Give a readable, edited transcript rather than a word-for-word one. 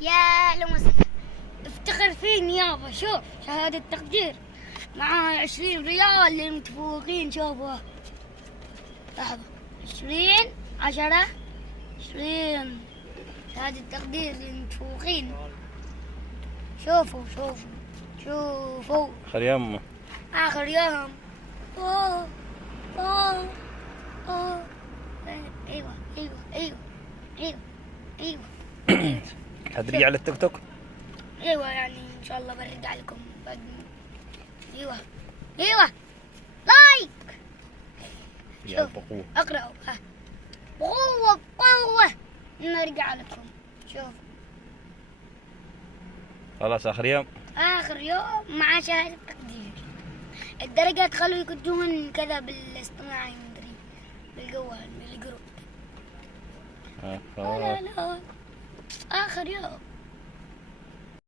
يا لمس، افتخر فيني يابا. شوف شهادة تقدير مع 20 ريال للمتفوقين. شوفوا لحظة، 20 10 20 شهادة تقدير للمتفوقين. شوفوا شوفوا شوفوا. آخر يوم. آخر يوم. أوه أوه أوه. أيوة أيوة أيوة أيوة أيوة. هترجع للتيك توك؟ ايوه يعني ان شاء الله برجع لكم بعد. ايوه ايوه لايك. يا بقوة. اقرأوا بقوة بقوة نرجع لكم. شوف خلاص آخر يوم. اخر يوم مع شهادة تقدير. الدرجات خلوا يكتبون كذا بالاصطناعي مدري بالقوة بالجروب. لا لا لا اخر يوم.